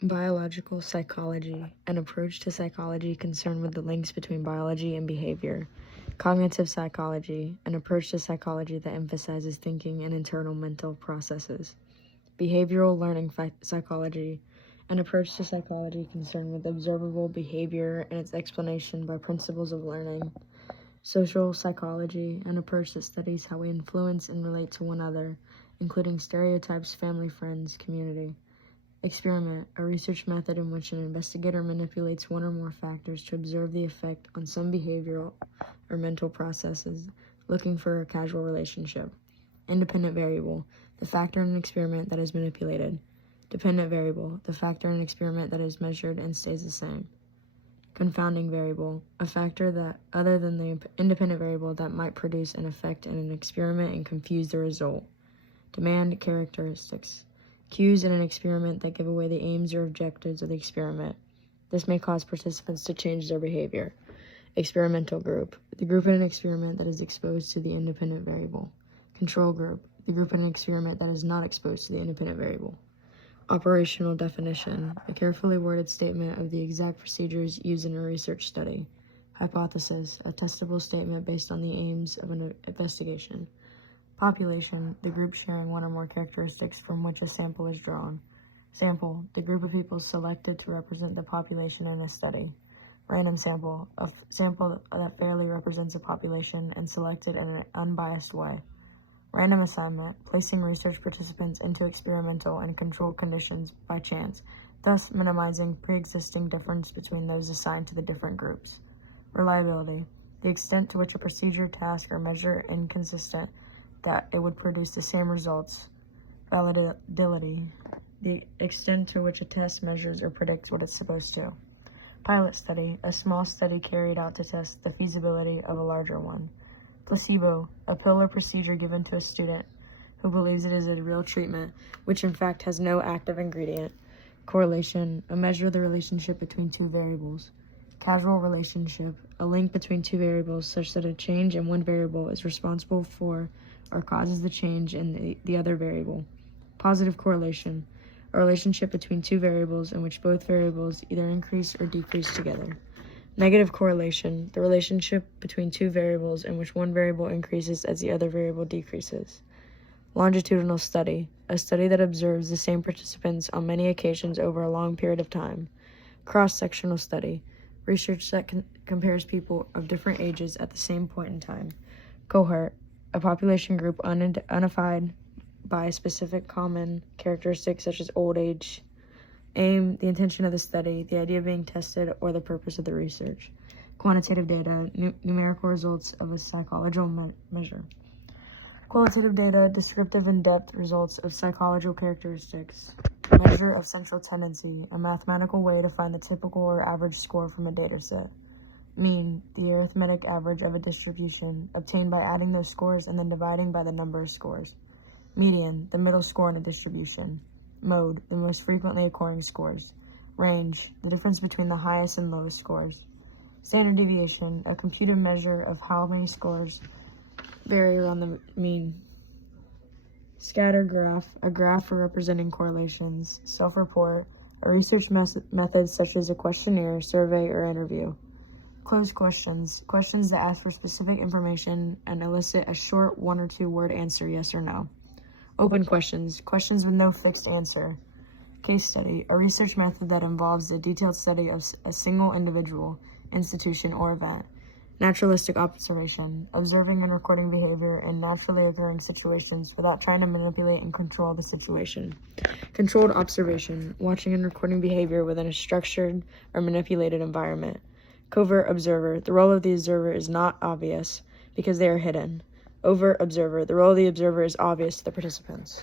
Biological psychology, an approach to psychology concerned with the links between biology and behavior. Cognitive psychology, an approach to psychology that emphasizes thinking and internal mental processes. Behavioral learning psychology, an approach to psychology concerned with observable behavior and its explanation by principles of learning. Social psychology, an approach that studies how we influence and relate to one another, including stereotypes, family, friends, community. Experiment, a research method in which an investigator manipulates one or more factors to observe the effect on some behavioral or mental processes, looking for a causal relationship. Independent variable, the factor in an experiment that is manipulated. Dependent variable, the factor in an experiment that is measured and stays the same. Confounding variable, a factor that, other than the independent variable, that might produce an effect in an experiment and confuse the result. Demand characteristics, cues in an experiment that give away the aims or objectives of the experiment. This may cause participants to change their behavior. Experimental group, the group in an experiment that is exposed to the independent variable. Control group, the group in an experiment that is not exposed to the independent variable. Operational definition, a carefully worded statement of the exact procedures used in a research study. Hypothesis, a testable statement based on the aims of an investigation. Population, the group sharing one or more characteristics from which a sample is drawn. Sample, the group of people selected to represent the population in a study. Random sample, a sample that fairly represents a population and selected in an unbiased way. Random assignment, placing research participants into experimental and controlled conditions by chance, thus minimizing pre-existing difference between those assigned to the different groups. Reliability, the extent to which a procedure, task, or measure is inconsistent that it would produce the same results. Validity, the extent to which a test measures or predicts what it's supposed to. Pilot study, a small study carried out to test the feasibility of a larger one. Placebo, a pill or procedure given to a student who believes it is a real treatment, which in fact has no active ingredient. Correlation, a measure of the relationship between two variables. Causal relationship, a link between two variables such that a change in one variable is responsible for or causes the change in the other variable. Positive correlation, a relationship between two variables in which both variables either increase or decrease together. Negative correlation, the relationship between two variables in which one variable increases as the other variable decreases. Longitudinal study, a study that observes the same participants on many occasions over a long period of time. Cross-sectional study, research that compares people of different ages at the same point in time. Cohort, a population group unified by specific common characteristics such as old age. Aim, the intention of the study, the idea being tested, or the purpose of the research. Quantitative data, numerical results of a psychological measure. Qualitative data, descriptive in-depth results of psychological characteristics. Measure of central tendency, a mathematical way to find the typical or average score from a dataset. Mean, the arithmetic average of a distribution, obtained by adding those scores and then dividing by the number of scores. Median, the middle score in a distribution. Mode, the most frequently occurring scores. Range, the difference between the highest and lowest scores. Standard deviation, a computed measure of how many scores vary around the mean. Scatter graph, a graph for representing correlations. Self-report, a research method such as a questionnaire, survey, or interview. Closed questions, questions that ask for specific information and elicit a short 1 or 2 word answer, yes or no. Open questions, questions with no fixed answer. Case study, a research method that involves a detailed study of a single individual, institution, or event. Naturalistic observation, observing and recording behavior in naturally occurring situations without trying to manipulate and control the situation. Controlled observation, watching and recording behavior within a structured or manipulated environment. Covert observer, the role of the observer is not obvious because they are hidden. Overt observer, the role of the observer is obvious to the participants.